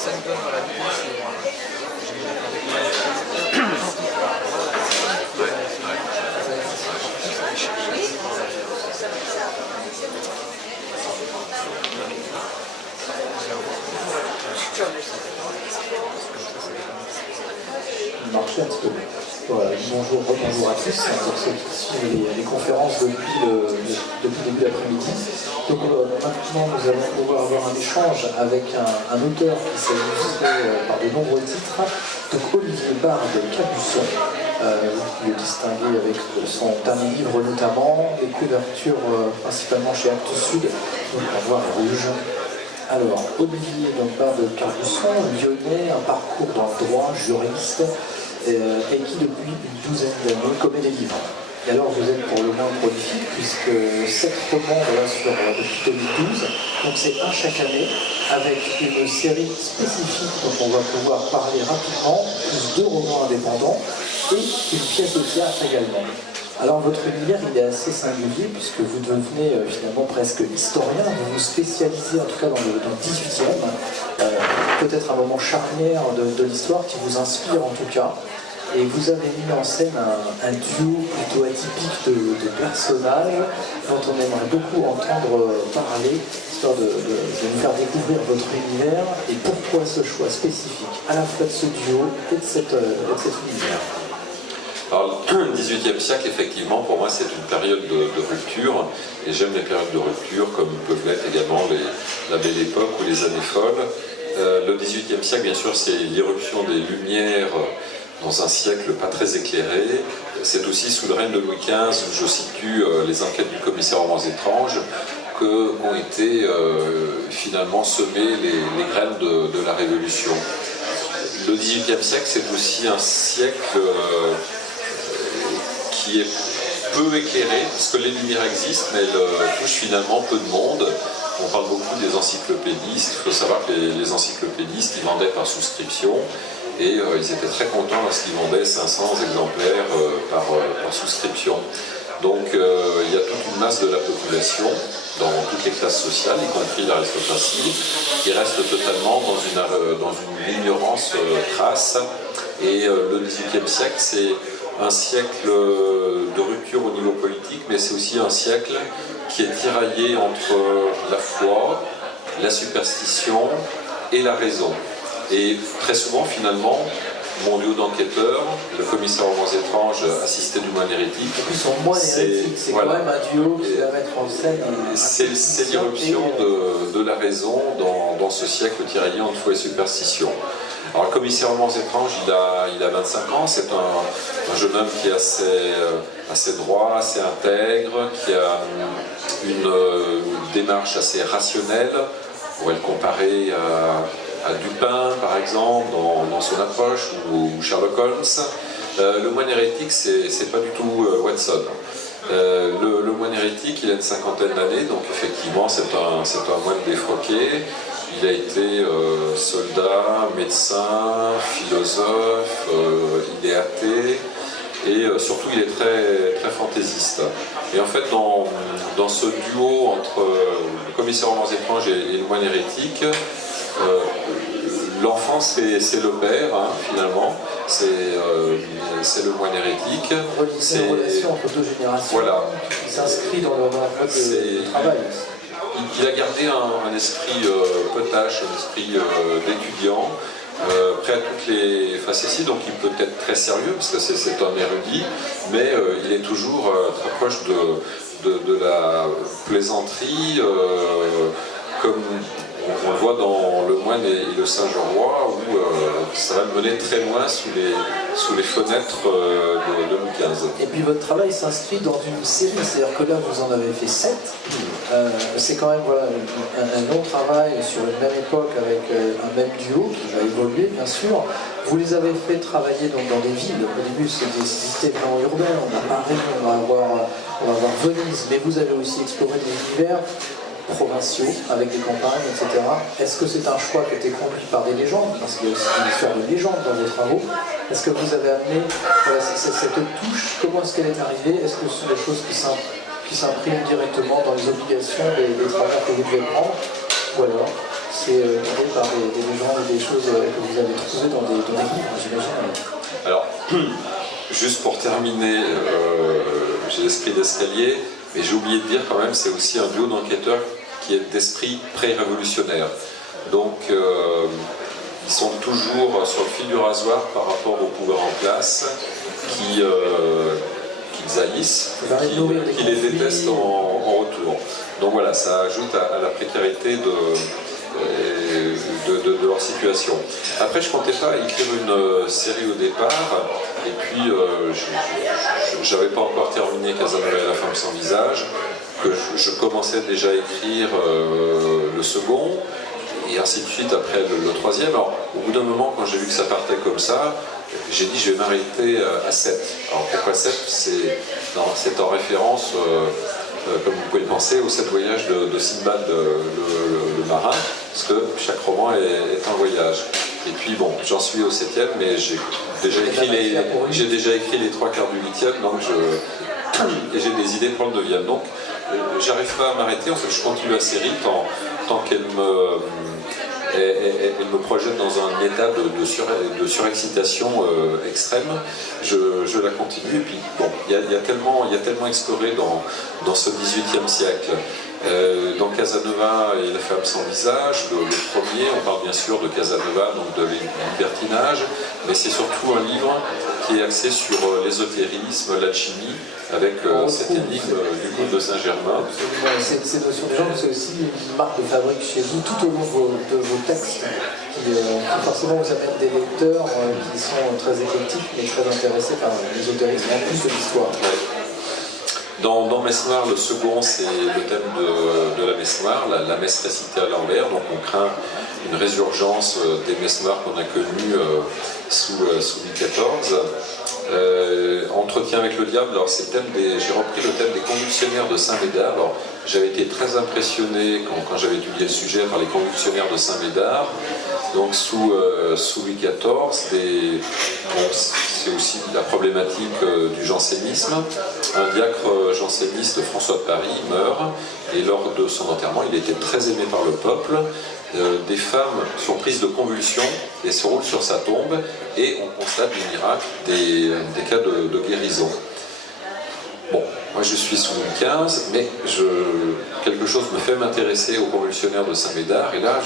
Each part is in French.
ça nous donne dans la vie, marcher un petit peu. Voilà, bonjour à tous, pour ceux qui suivent les conférences depuis le début d'après-midi. Donc maintenant nous allons pouvoir avoir un échange avec un auteur qui s'est illustré par de nombreux titres, donc Olivier Bard Capuçon, vous le distinguez avec son dernier livre notamment, les couvertures principalement chez Actes Sud, donc en noir et rouge. Alors, Olivier Bard Capuçon, lyonnais, un parcours dans le droit, juriste, et qui depuis une douzaine d'années commet des livres. Et alors vous êtes pour le moins prolifique puisque 7 romans depuis 2012, donc c'est un chaque année avec une série spécifique dont on va pouvoir parler rapidement, plus 2 romans indépendants et une pièce de théâtre également. Alors votre univers il est assez singulier puisque vous devenez finalement presque historien, vous vous spécialisez en tout cas dans le 18e, peut-être un moment charnière de l'histoire qui vous inspire en tout cas. Et vous avez mis en scène un duo plutôt atypique de personnages dont on aimerait beaucoup entendre parler, histoire de nous faire découvrir votre univers et pourquoi ce choix spécifique à la fois de ce duo et de cet univers. Alors, le XVIIIe siècle, effectivement, pour moi, c'est une période de rupture, et j'aime les périodes de rupture, comme peuvent l'être également la Belle Époque ou les années folles. Le XVIIIe siècle, bien sûr, c'est l'irruption des Lumières dans un siècle pas très éclairé. C'est aussi sous le règne de Louis XV, où je situe les enquêtes du commissaire aux Romans étranges, qu'ont été finalement semées les graines de la Révolution. Le XVIIIe siècle, c'est aussi un siècle qui est peu éclairé, parce que les lumières existent, mais elles touchent finalement peu de monde. On parle beaucoup des encyclopédistes. Il faut savoir que les encyclopédistes, ils vendaient par souscription, et ils étaient très contents lorsqu'ils vendaient 500 exemplaires par souscription. Donc il y a toute une masse de la population, dans toutes les classes sociales, y compris l'aristocratie, qui reste totalement dans une ignorance crasse. Et le XVIIIe siècle, c'est un siècle de rupture au niveau politique, mais c'est aussi un siècle qui est tiraillé entre la foi, la superstition et la raison. Et très souvent, finalement, mon duo d'enquêteurs, le commissaire aux Romans étranges, assisté du moine hérétique. Et puis son moine hérétique, c'est voilà, quand même un duo qui va mettre en scène. C'est l'irruption de la raison dans ce siècle tiraillé entre foi et superstition. Alors le commissaire aux Romans étranges, il a 25 ans, c'est un jeune homme qui est assez droit, assez intègre, qui a une démarche assez rationnelle. On pourrait le comparer à Dupin, par exemple, dans son approche, ou Sherlock Holmes. Le moine hérétique, c'est pas du tout Watson. Le moine hérétique, il a une cinquantaine d'années, donc effectivement, c'est un moine défroqué. Il a été soldat, médecin, philosophe, il est athée, et surtout il est très, très fantaisiste. Et en fait, dans ce duo entre le commissaire aux Romans étranges et le moine hérétique, l'enfant c'est le père, hein, finalement, c'est le moine hérétique. C'est une relation entre 2 générations, voilà, qui s'inscrit dans le mode de travail. Il a gardé un esprit potache, un esprit d'étudiant, prêt à toutes les facéties, donc il peut être très sérieux, parce que c'est un érudit, mais il est toujours très proche de la plaisanterie, comme on le voit dans Le Moine et le Singe Roi, où ça va le mener très loin sous les fenêtres de Louis XV. Et puis votre travail s'inscrit dans une série, c'est-à-dire que là vous en avez fait 7. C'est quand même voilà, un long travail sur une même époque avec un même duo qui va évoluer bien sûr. Vous les avez fait travailler donc, dans des villes. Au début c'était vraiment urbain, on a Paris, on va avoir Venise, mais vous avez aussi exploré des univers provinciaux, avec des campagnes, etc. Est-ce que c'est un choix qui a été conduit par des légendes? Parce qu'il y a aussi une histoire de légende dans vos travaux. Est-ce que vous avez amené cette touche? Comment est-ce qu'elle est arrivée? Est-ce que ce sont des choses qui s'impriment directement dans les obligations des travaux que vous devez prendre? Ou alors c'est guidé par des légendes ou des choses que vous avez trouvées dans des livres, j'imagine. Alors, juste pour terminer, j'ai l'esprit d'escalier, mais j'ai oublié de dire quand même, c'est aussi un duo d'enquêteurs qui est d'esprit pré-révolutionnaire. Donc, ils sont toujours sur le fil du rasoir par rapport au pouvoir en place, qu'ils haïssent, qui les détestent en retour. Donc voilà, ça ajoute à la précarité de leur situation. Après, je comptais pas écrire une série au départ, et puis j'avais pas encore terminé Casanova et la femme sans visage, que je commençais déjà à écrire le second, et ainsi de suite après le troisième. Alors, au bout d'un moment, quand j'ai vu que ça partait comme ça, j'ai dit je vais m'arrêter à 7. Alors pourquoi 7? C'est en référence, comme vous pouvez le penser, aux 7 voyages de Sinbad le marin, parce que chaque roman est un voyage. Et puis bon, j'en suis au 7e, mais j'ai déjà écrit les 3/4 du 8e, donc et j'ai des idées pour le 9e. Donc j'arrive pas à m'arrêter, en fait je continue la série tant qu'elle me projette dans un état de surexcitation extrême, je la continue. Et puis bon, il y a tellement exploré dans ce 18e siècle. Dans Casanova et la femme sans visage, le premier, on parle bien sûr de Casanova, donc de libertinage, mais c'est surtout un livre qui est axé sur l'ésotérisme, l'alchimie, avec cette énigme du comte de Saint-Germain. Ces notions de genre, c'est aussi une marque de fabrique chez vous tout au long de vos textes, qui forcément vous amènent des lecteurs qui sont très éclectiques, mais très intéressés par l'ésotérisme, en plus de l'histoire. Ouais. Dans Messe Noire, le second, c'est le thème de la Messe Noire, la messe récitée à l'envers. Donc on craint une résurgence des messes noires qu'on a connues sous Louis XIV. Entretien avec le diable, alors j'ai repris le thème des convulsionnaires de Saint-Médard. Alors j'avais été très impressionné quand j'avais étudié le sujet par les convulsionnaires de Saint-Médard. Donc sous Louis XIV, c'est aussi la problématique du jansénisme. Un diacre janséniste, François de Paris, meurt, et lors de son enterrement, il était très aimé par le peuple. Des femmes sont prises de convulsions et se roulent sur sa tombe, et on constate des miracles, des cas de guérison. Bon, moi je suis sous Louis XV, mais quelque chose me fait m'intéresser aux convulsionnaires de Saint-Médard, et là,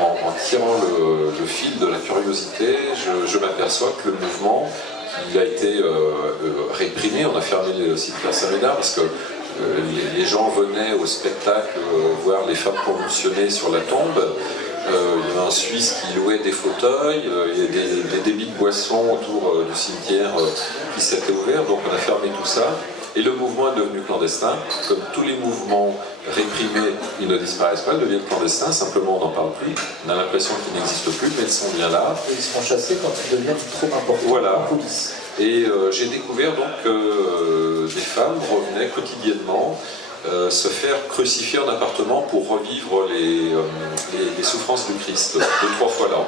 en tirant le fil de la curiosité, je m'aperçois que le mouvement, il a été réprimé. On a fermé le site de Saint-Médard parce que les gens venaient au spectacle voir les femmes convulsionnées sur la tombe. Il y avait un Suisse qui louait des fauteuils, il y a des débits de boissons autour du cimetière qui s'étaient ouverts, donc on a fermé tout ça. Et le mouvement est devenu clandestin. Comme tous les mouvements réprimés, ils ne disparaissent pas, ils deviennent clandestins, simplement on n'en parle plus. On a l'impression qu'ils n'existent plus, mais ils sont bien là. Et ils seront chassés quand ils deviennent trop importants voilà. en police. Et j'ai découvert donc que des femmes revenaient quotidiennement se faire crucifier en appartement pour revivre les souffrances du Christ 2-3 fois l'an.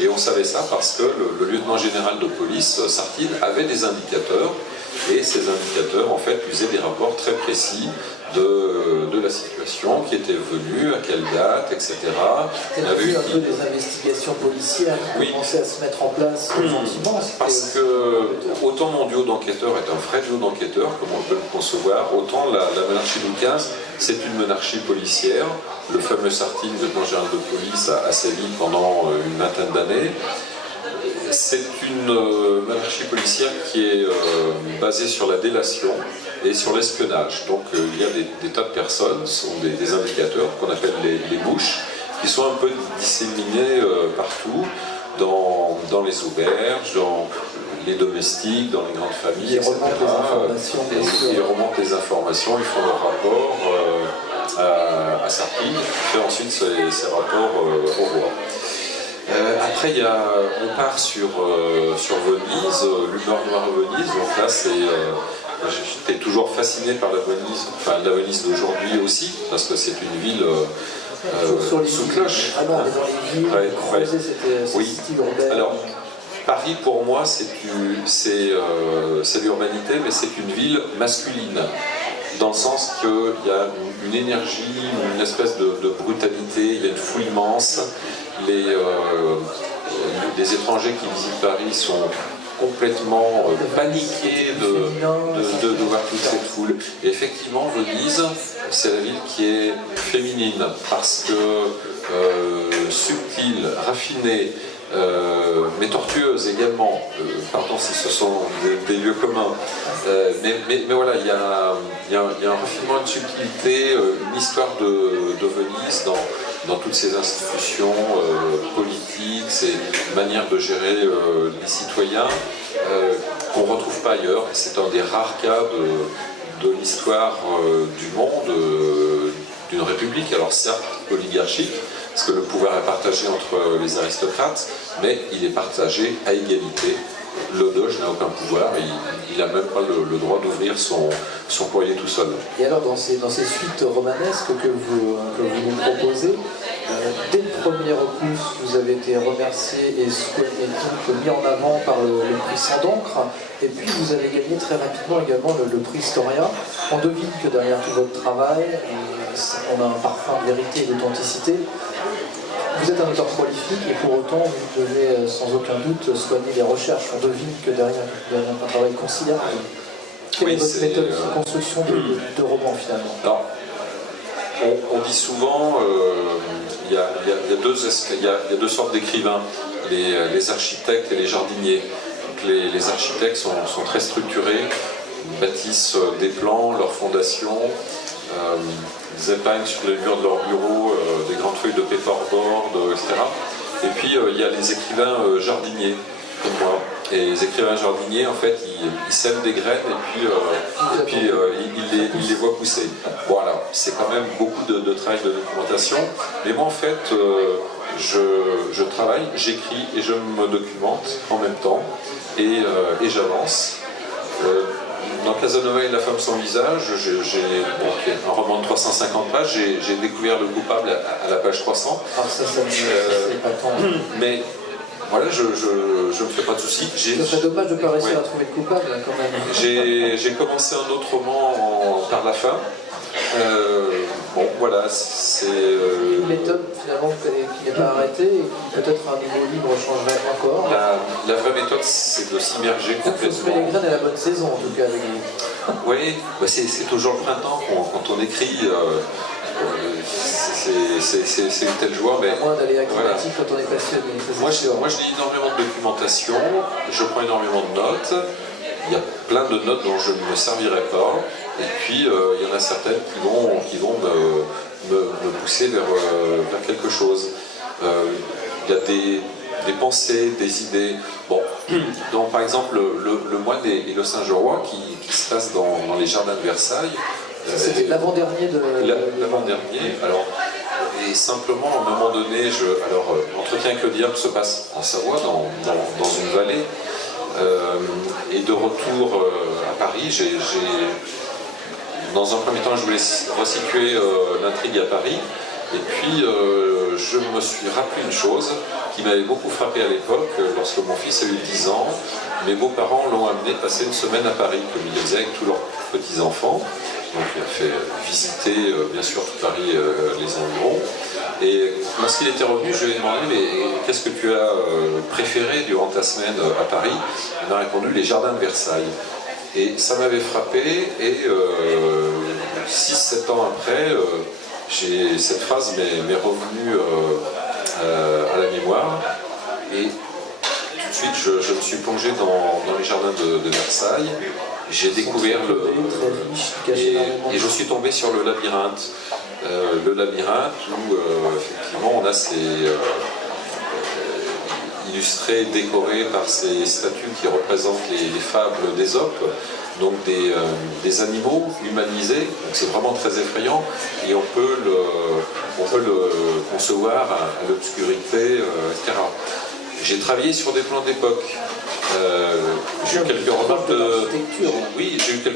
Et on savait ça parce que le lieutenant général de police, Sartine, avait des indicateurs, et ces indicateurs en fait usaient des rapports très précis de la situation, qui était venue, à quelle date, etc. Il y avait eu un peu des investigations policières qui commençaient à se mettre en place gentiment. Parce que autant mon duo d'enquêteurs est un vrai duo d'enquêteurs, comme on peut le concevoir, autant la monarchie Louis XV, c'est une monarchie policière. Le fameux Sartine, lieutenant général de police, a sévi pendant une vingtaine d'années. C'est une monarchie policière qui est basée sur la délation et sur l'espionnage. Donc il y a des tas de personnes, ce sont des indicateurs qu'on appelle les mouches, qui sont un peu disséminés partout, dans les auberges, dans les domestiques, dans les grandes familles, etc. Ils remontent les informations, ils font leur rapport à Sartine, qui fait ensuite ces rapports au roi. Après, on part sur Venise, l'humeur noire à Venise. Donc là, j'étais toujours fasciné par la Venise d'aujourd'hui aussi, parce que c'est une ville sous cloche. Ah non, mais dans les villes, creuser cette style urbaine. Alors, Paris, pour moi, c'est l'urbanité, mais c'est une ville masculine, dans le sens qu'il y a une énergie, une espèce de brutalité, il y a une foule immense. Les étrangers qui visitent Paris sont complètement paniqués de voir toute cette foule. Et effectivement, Venise, c'est la ville qui est féminine, parce que subtile, raffinée, mais tortueuse également, pardon si ce sont des lieux communs, mais voilà, il y a un raffinement, une subtilité, une histoire de Venise dans toutes ces institutions politiques, ces manières de gérer les citoyens, qu'on ne retrouve pas ailleurs. C'est un des rares cas de l'histoire du monde, d'une république, alors certes oligarchique, parce que le pouvoir est partagé entre les aristocrates, mais il est partagé à égalité. Le doge n'a aucun pouvoir, il n'a même pas le droit d'ouvrir son courrier tout seul. Et alors dans ces suites romanesques que vous nous proposez, dès le premier opus, vous avez été remercié et donc mis en avant par le prix Sang d'encre, et puis vous avez gagné très rapidement également le prix Storia. On devine que derrière tout votre travail, on a un parfum de vérité et d'authenticité. Vous êtes un auteur prolifique et pour autant vous devez sans aucun doute soigner les recherches. On devine que derrière un travail considérable. Quelle est votre méthode de construction de romans finalement? Alors, on dit souvent il y a deux sortes d'écrivains, les architectes et les jardiniers. Donc les architectes sont très structurés, bâtissent des plans, leurs fondations, ils épinglent sur les murs de leur bureau des grandes feuilles de paperboard, etc. Et puis il y a les écrivains jardiniers, comme moi. Et les écrivains jardiniers, en fait, ils sèment des graines et puis ils les voient pousser. Voilà, c'est quand même beaucoup de travail de documentation. Mais moi, en fait, je travaille, j'écris et je me documente en même temps et j'avance. Dans Casanova et la femme sans visage, j'ai un roman de 350 pages, j'ai découvert le coupable à la page 300. Alors ça c'est pas tant. Mais voilà, je me fais pas de soucis. Ce serait dommage de ne pas réussir à trouver le coupable quand même. J'ai commencé un autre roman par la fin. Bon, voilà, c'est... Une méthode finalement qui n'est pas arrêtée et qui peut-être à un niveau libre changerait encore. La vraie méthode, c'est de s'immerger complètement. Il faut semer les graines à la bonne saison en tout cas avec vous. Oui, bah c'est toujours le printemps quand on écrit. C'est une telle joie. Mais à moins d'aller climatique quand on est passionné. Moi, je lis énormément de documentation, je prends énormément de notes. Il y a plein de notes dont je ne me servirai pas. Et puis, il y en a certaines qui vont me pousser vers quelque chose. Il y a des pensées, des idées. Bon, donc, par exemple, le moine et le Saint-Gerois qui se passe dans les jardins de Versailles. C'était l'avant-dernier de... L'avant-dernier, alors... Et simplement, à un moment donné, l'entretien avec le diable se passe en Savoie, dans une vallée. Et de retour à Paris, dans un premier temps, je voulais resituer l'intrigue à Paris. Et puis, je me suis rappelé une chose qui m'avait beaucoup frappé à l'époque, lorsque mon fils a eu 10 ans. Mes beaux-parents l'ont amené passer une semaine à Paris, comme ils le faisaient avec tous leurs petits-enfants. Donc il a fait visiter, bien sûr, tout Paris, les environs. Et lorsqu'il était revenu, je lui ai demandé « Mais qu'est-ce que tu as préféré durant ta semaine à Paris ?» Il m'a répondu « Les jardins de Versailles ». Et ça m'avait frappé, et 6-7 ans après, cette phrase m'est revenue à la mémoire. Et tout de suite, je me suis plongé dans les jardins de Versailles. J'ai découvert et je suis tombé sur le labyrinthe. Le labyrinthe où effectivement on a ces illustrés, décorés par ces statues qui représentent les fables d'Ésope, donc des animaux humanisés. C'est vraiment très effrayant et on peut le concevoir à l'obscurité, etc. J'ai travaillé sur des plans d'époque. J'ai eu quelques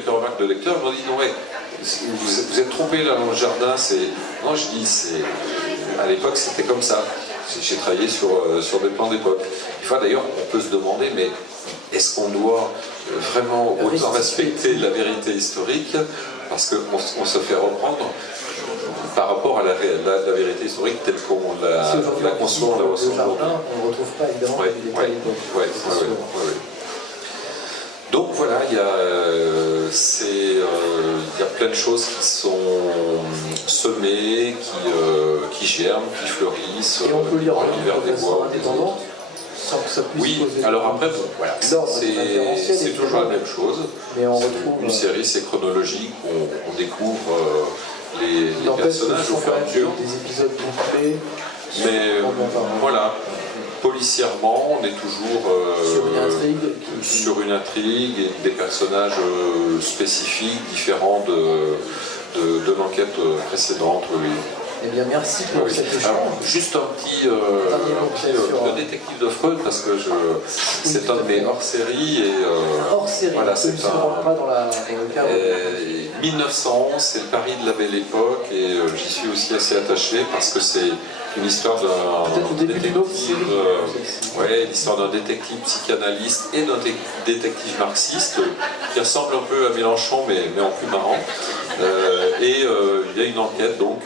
remarques de lecteurs. Ils m'ont dit non, ouais, vous êtes trompé là dans le jardin. Non, je dis à l'époque c'était comme ça. j'ai travaillé sur des plans d'époque. Des fois d'ailleurs on peut se demander, mais est-ce qu'on doit vraiment autant respecter la vérité historique parce qu'on se fait reprendre par rapport à la vérité historique telle qu'on la conçoit, on la ressent. Le jardin, on ne retrouve pas évidemment les détails à l'époque. Ouais. Donc voilà, il y a plein de choses qui sont semées, qui germent, qui fleurissent. Et on peut lire l'univers des bois indépendante sans que ça puisse oui, poser alors après, bon, voilà, c'est toujours la même chose. Mais on retrouve une série, c'est chronologique, on découvre les personnages au fur et à mesure. Des épisodes bouclés. Mais voilà, policièrement, on est toujours sur une intrigue et des personnages spécifiques, différents de l'enquête précédente. Oui. Eh bien, merci pour cet échange. Alors, juste un petit le détective de Freud, parce que c'est un de mes hors-séries. Hors-série, voilà, c'est pas dans le cadre. 1911, c'est le Paris de la Belle Époque, et j'y suis aussi assez attaché parce que c'est une histoire d'un détective, l'histoire d'un détective psychanalyste et d'un détective marxiste qui ressemble un peu à Mélenchon, mais en plus marrant. Il y a une enquête donc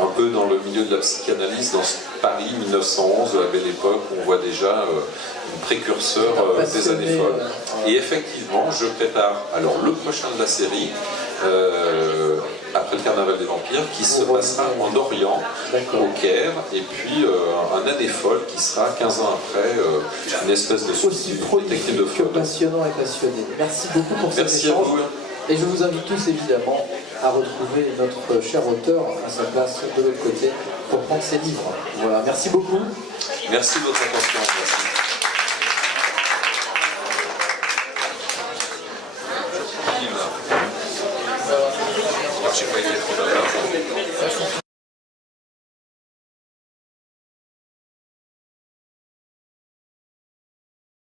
un peu dans le milieu de la psychanalyse dans ce Paris 1911 de la Belle Époque où on voit déjà un précurseur des années folles. Et effectivement, je prépare alors le prochain de la série après le Carnaval des Vampires qui se passera en Orient, au Caire, et puis un année folle qui sera 15 ans après une espèce de aussi prolifique que passionnant et passionné. Merci beaucoup pour cet échange. À vous. Et je vous invite tous évidemment à retrouver notre cher auteur à sa place de l'autre côté pour prendre ses livres. Voilà, merci beaucoup. Merci de votre attention. Merci.